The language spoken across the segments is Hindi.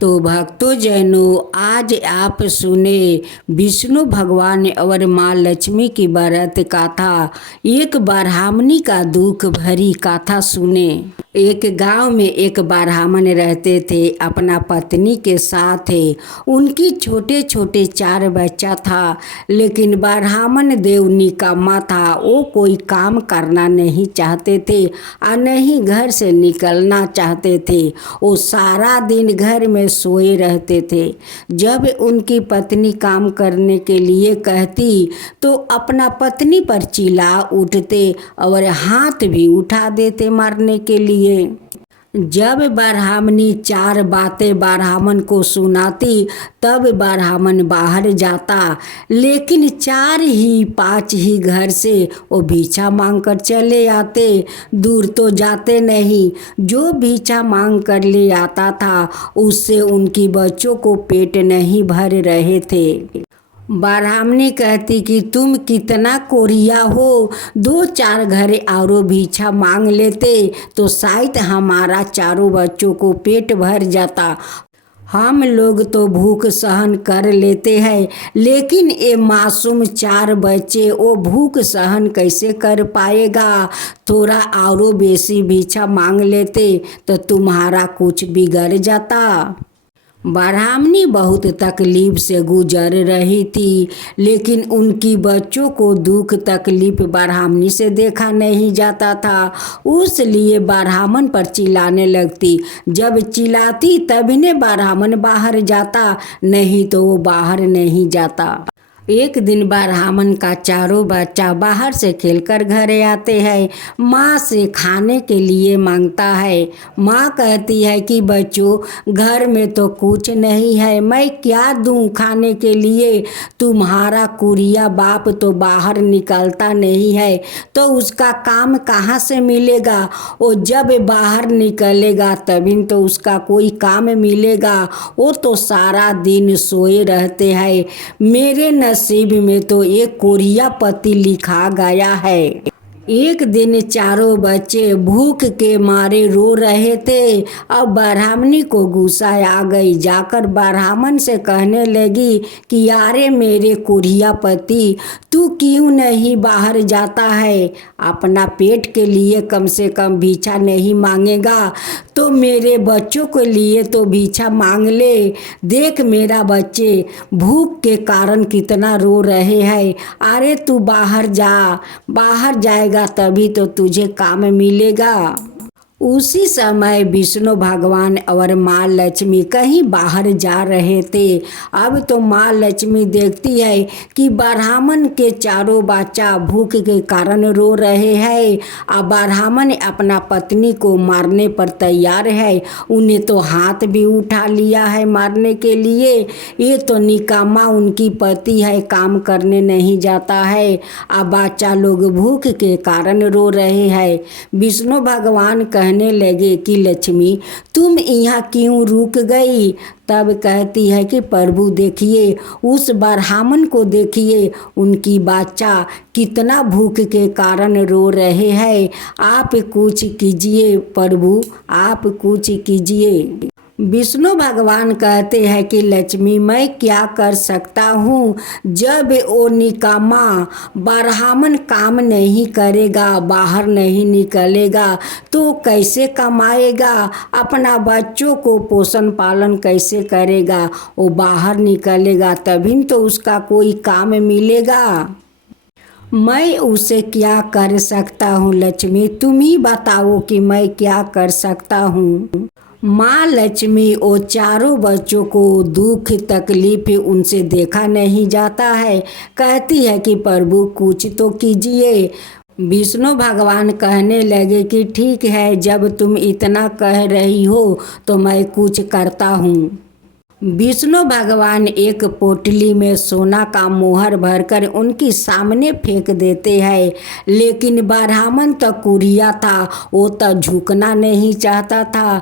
तो भक्तों जैनों, आज आप सुने विष्णु भगवान और माँ लक्ष्मी की व्रत गाथा। एक ब्राह्मणी का दुख भरी गाथा सुने। एक गांव में एक ब्राह्मण रहते थे, अपना पत्नी के साथ थे। उनकी छोटे छोटे 4 बच्चा था, लेकिन ब्राह्मण देव निकम्मा था। वो कोई काम करना नहीं चाहते थे और नहीं घर से निकलना चाहते थे। वो सारा दिन घर में सोए रहते थे। जब उनकी पत्नी काम करने के लिए कहती तो अपना पत्नी पर चिल्ला उठते और हाथ भी उठा देते मारने के लिए। जब ब्राह्मणी 4 बातें ब्राह्मण को सुनाती तब ब्राह्मण बाहर जाता, लेकिन 4 ही 5 ही घर से वो भिक्षा मांग कर चले आते। दूर तो जाते नहीं। जो भिक्षा मांग कर ले आता था उससे उनकी बच्चों को पेट नहीं भर रहे थे। ब्राह्मणी कहती कि तुम कितना कोरिया हो, 2-4 घर औरों भिक्षा मांग लेते तो शायद हमारा 4 बच्चों को पेट भर जाता। हम लोग तो भूख सहन कर लेते हैं, लेकिन ये मासूम 4 बच्चे वो भूख सहन कैसे कर पाएगा। थोड़ा औरों बेसी भिक्षा मांग लेते तो तुम्हारा कुछ बिगड़ जाता। ब्राह्मणी बहुत तकलीफ से गुजर रही थी, लेकिन उनकी बच्चों को दुख तकलीफ ब्राह्मणी से देखा नहीं जाता था। उसलिए ब्राह्मण पर चिल्लाने लगती। जब चिल्लाती तभी ने ब्राह्मण बाहर जाता, नहीं तो वो बाहर नहीं जाता। एक दिन ब्राह्मण का 4 बच्चा बाहर से खेलकर घरे आते हैं। माँ से खाने के लिए मांगता है। माँ कहती है कि बच्चों, घर में तो कुछ नहीं है, मैं क्या दूँ खाने के लिए। तुम्हारा कुरिया बाप तो बाहर निकलता नहीं है, तो उसका काम कहाँ से मिलेगा। वो जब बाहर निकलेगा तभी तो उसका कोई काम मिलेगा। वो तो सारा दिन सोए रहते हैं। मेरे नसीब में तो एक कोरिया पति लिखा गया है। एक दिन 4 बच्चे भूख के मारे रो रहे थे। अब ब्राह्मणी को गुस्सा आ गई। जाकर ब्राह्मण से कहने लगी कि यारे मेरे कुरिया पति, तू क्यों नहीं बाहर जाता है। अपना पेट के लिए कम से कम भिक्षा नहीं मांगेगा तो मेरे बच्चों के लिए तो भिक्षा मांग ले। देख मेरा बच्चे भूख के कारण कितना रो रहे हैं। अरे तू बाहर जा, बाहर जाएगा तभी तो तुझे काम मिलेगा। उसी समय विष्णु भगवान और माँ लक्ष्मी कहीं बाहर जा रहे थे। अब तो माँ लक्ष्मी देखती है कि ब्राह्मण के 4 बच्चा भूख के कारण रो रहे हैं। अब ब्राह्मण अपना पत्नी को मारने पर तैयार है। उन्हें तो हाथ भी उठा लिया है मारने के लिए। ये तो निकम्मा उनकी पति है, काम करने नहीं जाता है। अब बच्चा लोग भूख के कारण रो रहे हैं। विष्णु भगवान कहने लगे कि लक्ष्मी, तुम यहाँ क्यों रुक गई। तब कहती है कि प्रभु देखिए, उस ब्राह्मण को देखिए, उनकी बच्चा कितना भूख के कारण रो रहे हैं। आप कुछ कीजिए प्रभु, आप कुछ कीजिए। विष्णु भगवान कहते हैं कि लक्ष्मी, मैं क्या कर सकता हूँ। जब वो निकम्मा ब्राह्मण काम नहीं करेगा, बाहर नहीं निकलेगा तो कैसे कमाएगा, अपना बच्चों को पोषण पालन कैसे करेगा। वो बाहर निकलेगा तभी तो उसका कोई काम मिलेगा। मैं उसे क्या कर सकता हूँ लक्ष्मी, तुम ही बताओ कि मैं क्या कर सकता हूँ। माँ लक्ष्मी वो 4 बच्चों को दुख तकलीफ उनसे देखा नहीं जाता है। कहती है कि प्रभु कुछ तो कीजिए। विष्णु भगवान कहने लगे कि ठीक है, जब तुम इतना कह रही हो तो मैं कुछ करता हूँ। विष्णु भगवान एक पोटली में सोना का मोहर भरकर उनके सामने फेंक देते हैं, लेकिन ब्राह्मण तो कुरिया था, वो तो झुकना नहीं चाहता था।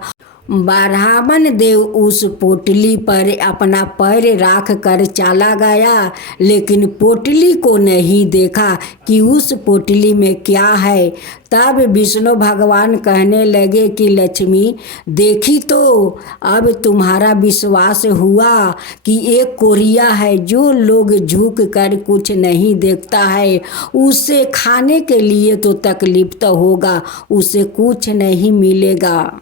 ब्राह्मण देव उस पोटली पर अपना पैर रख कर चला गया, लेकिन पोटली को नहीं देखा कि उस पोटली में क्या है। तब विष्णु भगवान कहने लगे कि लक्ष्मी, देखी तो अब तुम्हारा विश्वास हुआ कि एक कोरिया है जो लोग झुक कर कुछ नहीं देखता है, उसे खाने के लिए तो तकलीफ तो होगा, उसे कुछ नहीं मिलेगा,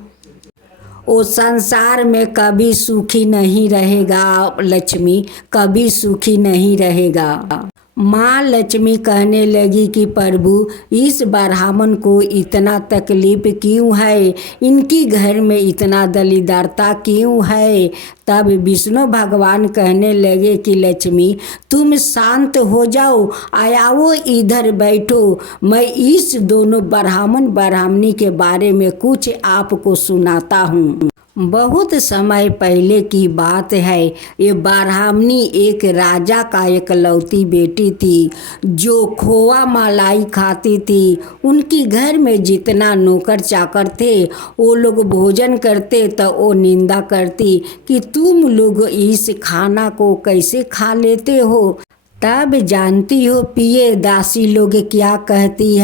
वो संसार में कभी सुखी नहीं रहेगा। लक्ष्मी कभी सुखी नहीं रहेगा। माँ लक्ष्मी कहने लगी कि प्रभु, इस ब्राह्मण को इतना तकलीफ क्यों है, इनकी घर में इतना दलिद्रता क्यों है। तब विष्णु भगवान कहने लगे कि लक्ष्मी, तुम शांत हो जाओ, आओ इधर बैठो, मैं इस दोनों ब्राह्मण ब्राह्मणी के बारे में कुछ आपको सुनाता हूँ। बहुत समय पहले की बात है। ये ब्राह्मणी एक राजा का एकलौती बेटी थी जो खोआ मलाई खाती थी। उनकी घर में जितना नौकर चाकर थे वो लोग भोजन करते तो वो निंदा करती कि तुम लोग इस खाना को कैसे खा लेते हो। तब जानती हो पिए दासी लोग क्या कहती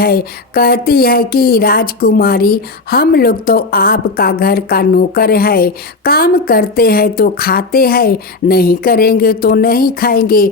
है कि राजकुमारी, हम लोग तो आपका घर का नौकर है, काम करते हैं तो खाते हैं, नहीं करेंगे तो नहीं खाएंगे।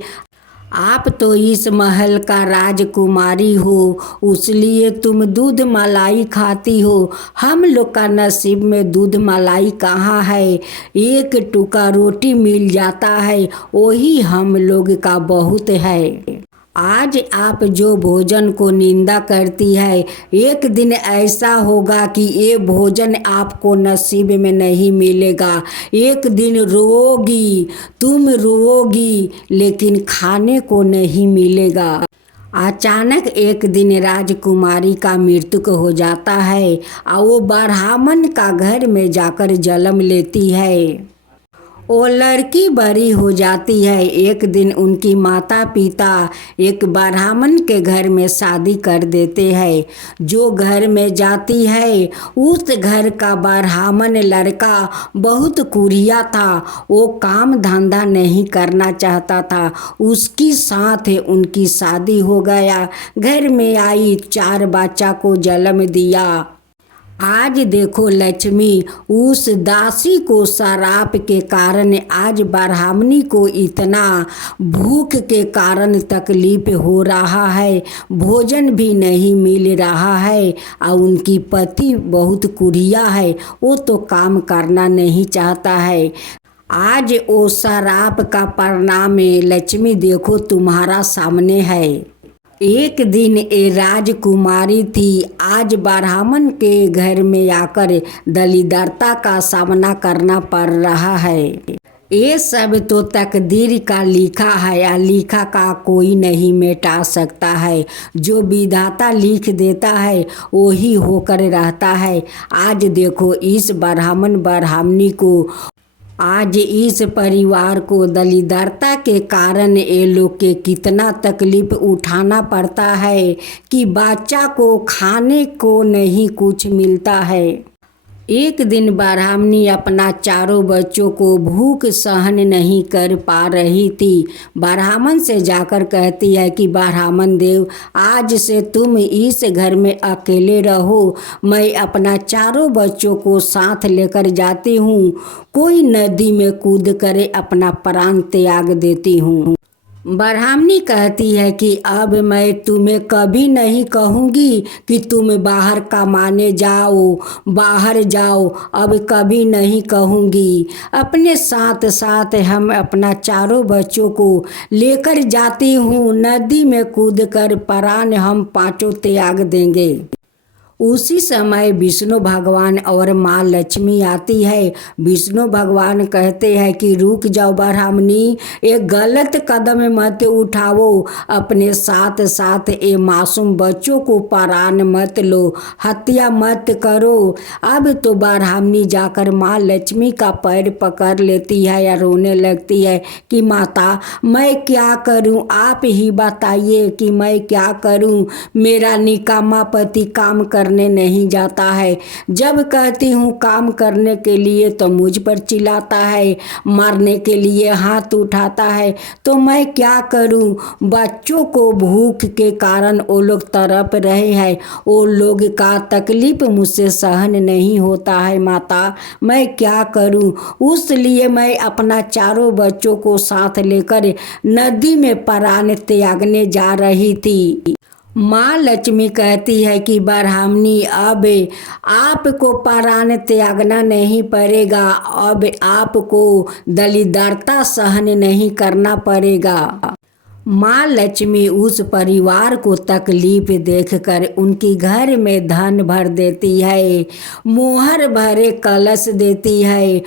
आप तो इस महल का राजकुमारी हो, इसलिए तुम दूध मलाई खाती हो। हम लोग का नसीब में दूध मलाई कहाँ है, एक टुकड़ा रोटी मिल जाता है, वही हम लोग का बहुत है। आज आप जो भोजन को निंदा करती है, एक दिन ऐसा होगा कि ये भोजन आपको नसीब में नहीं मिलेगा। एक दिन रोओगी, तुम रोओगी, लेकिन खाने को नहीं मिलेगा। अचानक एक दिन राजकुमारी का मृत्यु हो जाता है और वो ब्राह्मण का घर में जाकर जन्म लेती है। वो लड़की बड़ी हो जाती है। एक दिन उनकी माता पिता एक ब्राह्मण के घर में शादी कर देते हैं। जो घर में जाती है उस घर का ब्राह्मण लड़का बहुत कुरिया था, वो काम धंधा नहीं करना चाहता था। उसकी साथ उनकी शादी हो गया, घर में आई, 4 बच्चा को जन्म दिया। आज देखो लक्ष्मी, उस दासी को शराब के कारण आज ब्राह्मणी को इतना भूख के कारण तकलीफ हो रहा है, भोजन भी नहीं मिल रहा है और उनकी पति बहुत कुरिया है, वो तो काम करना नहीं चाहता है। आज वो शराब का परिणाम लक्ष्मी देखो तुम्हारा सामने है। एक दिन ये राजकुमारी थी, आज ब्राह्मण के घर में आकर दलिद्रता का सामना करना पड़ रहा है। ये सब तो तकदीर का लिखा है या लिखा का कोई नहीं मिटा सकता है। जो विधाता लिख देता है वही होकर रहता है। आज देखो इस ब्राह्मण ब्राह्मणी को, आज इस परिवार को दलिद्रता के कारण ये लोग के कितना तकलीफ उठाना पड़ता है कि बच्चा को खाने को नहीं कुछ मिलता है। एक दिन ब्राह्मणी अपना 4 बच्चों को भूख सहन नहीं कर पा रही थी। ब्राह्मण से जाकर कहती है कि ब्राह्मण देव, आज से तुम इस घर में अकेले रहो, मैं अपना 4 बच्चों को साथ लेकर जाती हूँ, कोई नदी में कूद कर अपना प्राण त्याग देती हूँ। ब्राह्मणी कहती है कि अब मैं तुम्हें कभी नहीं कहूँगी कि तुम बाहर कमाने जाओ, बाहर जाओ, अब कभी नहीं कहूँगी। अपने साथ साथ हम अपना 4 बच्चों को लेकर जाती हूँ, नदी में कूदकर प्राण हम 5 त्याग देंगे। उसी समय विष्णु भगवान और माँ लक्ष्मी आती है। विष्णु भगवान कहते हैं कि रुक जाओ ब्राह्मणी, एक गलत कदम मत उठाओ, अपने साथ साथ ये मासूम बच्चों को प्राण मत लो, हत्या मत करो। अब तो ब्राह्मणी जाकर माँ लक्ष्मी का पैर पकड़ लेती है या रोने लगती है कि माता मैं क्या करूं, आप ही बताइए कि मैं क्या करूं, मेरा निकामा पति काम कर करने नहीं जाता है। जब कहती हूँ काम करने के लिए तो मुझ पर चिल्लाता है, मारने के लिए हाथ उठाता है। तो मैं क्या करूँ? बच्चों को भूख के कारण वो लोग तड़प रहे हैं। वो लोग का तकलीफ मुझसे सहन नहीं होता है माता, मैं क्या करूँ? उसलिए मैं अपना चारों बच्चों को साथ लेकर नदी में प्राण त्यागने जा रही थी। माँ लक्ष्मी कहती है कि ब्राह्मणी, अब आपको प्राण त्यागना नहीं पड़ेगा, अब आपको दलिद्रता सहन नहीं करना पड़ेगा। माँ लक्ष्मी उस परिवार को तकलीफ देखकर उनकी घर में धन भर देती है, मोहर भरे कलश देती है,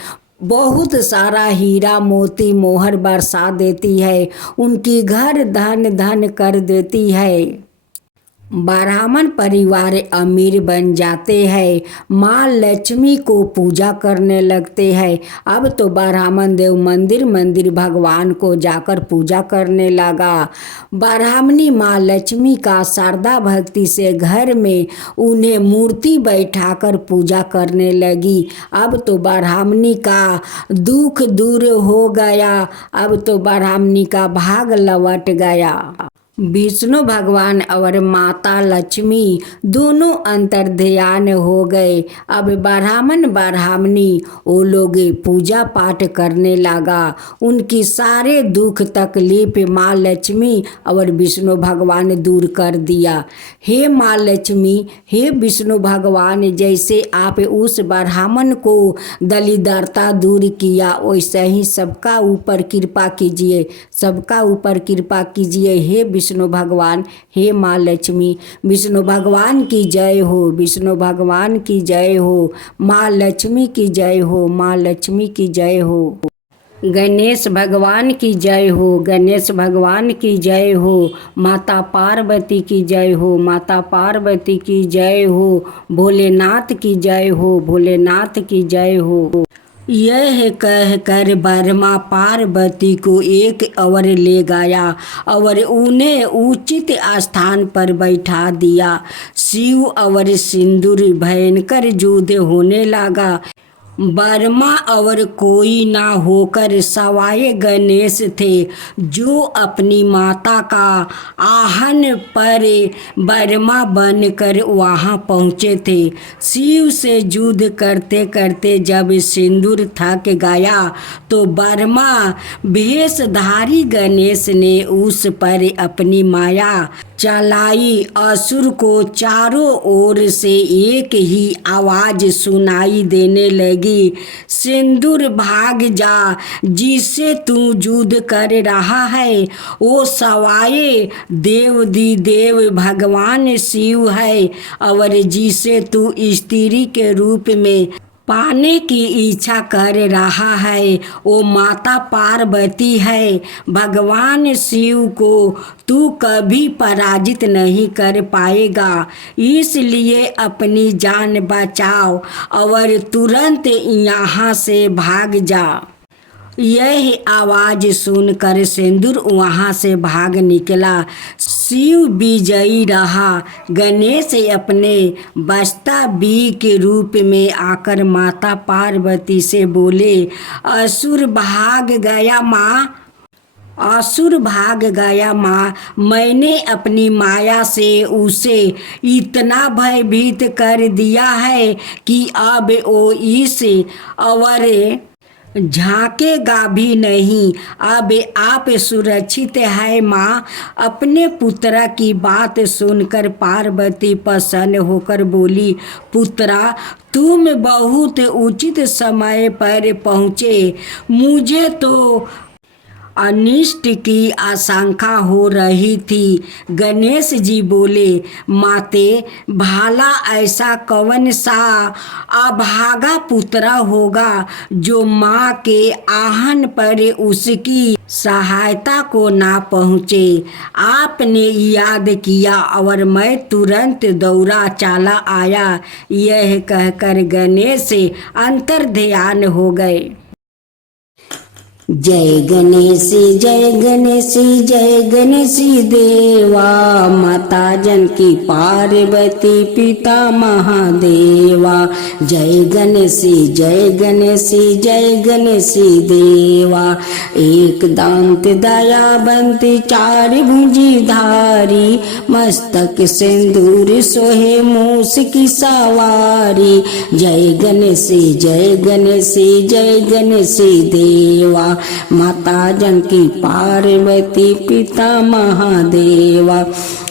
बहुत सारा हीरा मोती मोहर बरसा देती है, उनकी घर धन धन कर देती है। ब्राह्मण परिवार अमीर बन जाते हैं, माँ लक्ष्मी को पूजा करने लगते हैं। अब तो ब्राह्मण देव मंदिर मंदिर भगवान को जाकर पूजा करने लगा। ब्राह्मणी माँ लक्ष्मी का श्रद्धा भक्ति से घर में उन्हें मूर्ति बैठाकर पूजा करने लगी। अब तो ब्राह्मणी का दुख दूर हो गया, अब तो ब्राह्मणी का भाग लौट गया। विष्णु भगवान और माता लक्ष्मी दोनों अंतर्ध्यान हो गए। अब ब्राह्मण ब्राह्मणी वो लोग पूजा पाठ करने लगा। उनकी सारे दुख तकलीफ माँ लक्ष्मी और विष्णु भगवान दूर कर दिया। हे माँ लक्ष्मी, हे विष्णु भगवान, जैसे आप उस ब्राह्मण को दलिद्रता दूर किया वैसे ही सबका ऊपर कृपा कीजिए, सबका ऊपर कृपा कीजिए। हे विष्णु भगवान, हे माँ लक्ष्मी, विष्णु भगवान की जय हो, विष्णु भगवान की जय हो, माँ लक्ष्मी की जय हो, माँ लक्ष्मी की जय हो। गणेश भगवान की जय हो, गणेश भगवान की जय हो, माता पार्वती की जय हो, माता पार्वती की जय हो, भोलेनाथ की जय हो, भोलेनाथ की जय हो। यह कह कर ब्रह्मा पार्वती को एक और ले गया और उन्हें उचित स्थान पर बैठा दिया। शिव और सिंदूर भयंकर युद्ध होने लगा। ब्रह्मा और कोई ना होकर सवाए गणेश थे, जो अपनी माता का आहन पर ब्रह्मा बनकर वहाँ पहुँचे थे। शिव से युद्ध करते करते जब सिंदूर थक गया तो ब्रह्मा भेषधारी गणेश ने उस पर अपनी माया चलाई। असुर को चारों ओर से एक ही आवाज सुनाई देने लगी, सिंदूर भाग जा, जिससे तू युद्ध कर रहा है वो सवाए देव भगवान शिव है, और जिसे तू स्त्री के रूप में पाने की इच्छा कर रहा है वो माता पार्वती है। भगवान शिव को तू कभी पराजित नहीं कर पाएगा, इसलिए अपनी जान बचाओ और तुरंत यहाँ से भाग जा। यह आवाज सुनकर सिंदूर वहाँ से भाग निकला। शिव विजयी रहा। गणेश अपने वास्तवी के रूप में आकर माता पार्वती से बोले, असुर भाग गया माँ, असुर भाग गया माँ। मैंने अपनी माया से उसे इतना भयभीत कर दिया है कि अब वो इस और झांकेगा भी नहीं। अब आप सुरक्षित है माँ। अपने पुत्रा की बात सुनकर पार्वती प्रसन्न होकर बोली, पुत्रा तुम बहुत उचित समय पर पहुँचे। मुझे तो अनिष्ट की आशंका हो रही थी। गणेश जी बोले, माते भाला ऐसा कौन सा अभागा पुत्र होगा जो माँ के आहन पर उसकी सहायता को ना पहुँचे। आपने याद किया और मैं तुरंत दौड़ा चला आया। यह कहकर गणेश अंतर्ध्यान हो गए। जय गणेश जय गणेश जय गणेश देवा, माता जानकी पार्वती पिता महादेवा। जय गणेश जय गणेश जय गणेश देवा, एक दांत दयावंत चार भुजी धारी, मस्तक सिंदूर सोहे मूस की सवारी। जय गणेश जय गणेश जय गणेश देवा, माता जानकी पार्वती पिता महादेवा।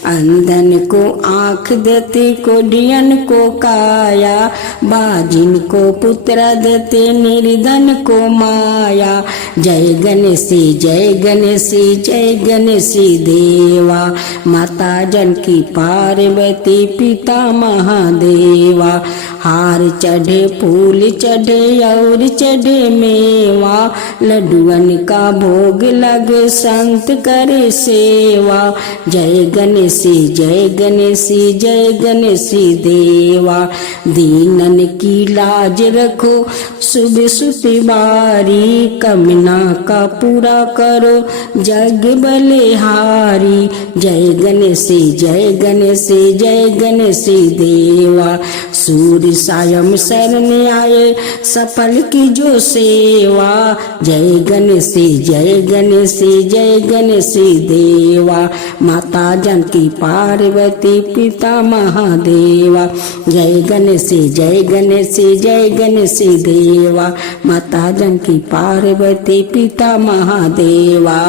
अंधन को आँख देते, कोढ़ियन को काया, बाजिन को पुत्र देते, निर्धन को माया। जय गणेश जय गणेश जय गणेश देवा, माता जानकी पार्वती पिता महादेवा। हार चढ़े फूल चढ़े और चढ़े मेवा, लड्डुअन का भोग लगे संत करे सेवा। जय गणेश जय गणेश जय गणेश देवा, दीनन की लाज रखो सुबह सुती बारी, कमना का पूरा करो जग बलिहारी। जय गणेश जय गणेश जय गणेश देवा, सूर्य सायं शरण आए सफल की जो सेवा। जय गणेश जय गणेश जय गणेश देवा, माता जानकी पार्वती पिता महादेवा। जय गणेश जय गणेश जय गणेश देवा, माता जानकी पार्वती पिता महादेवा।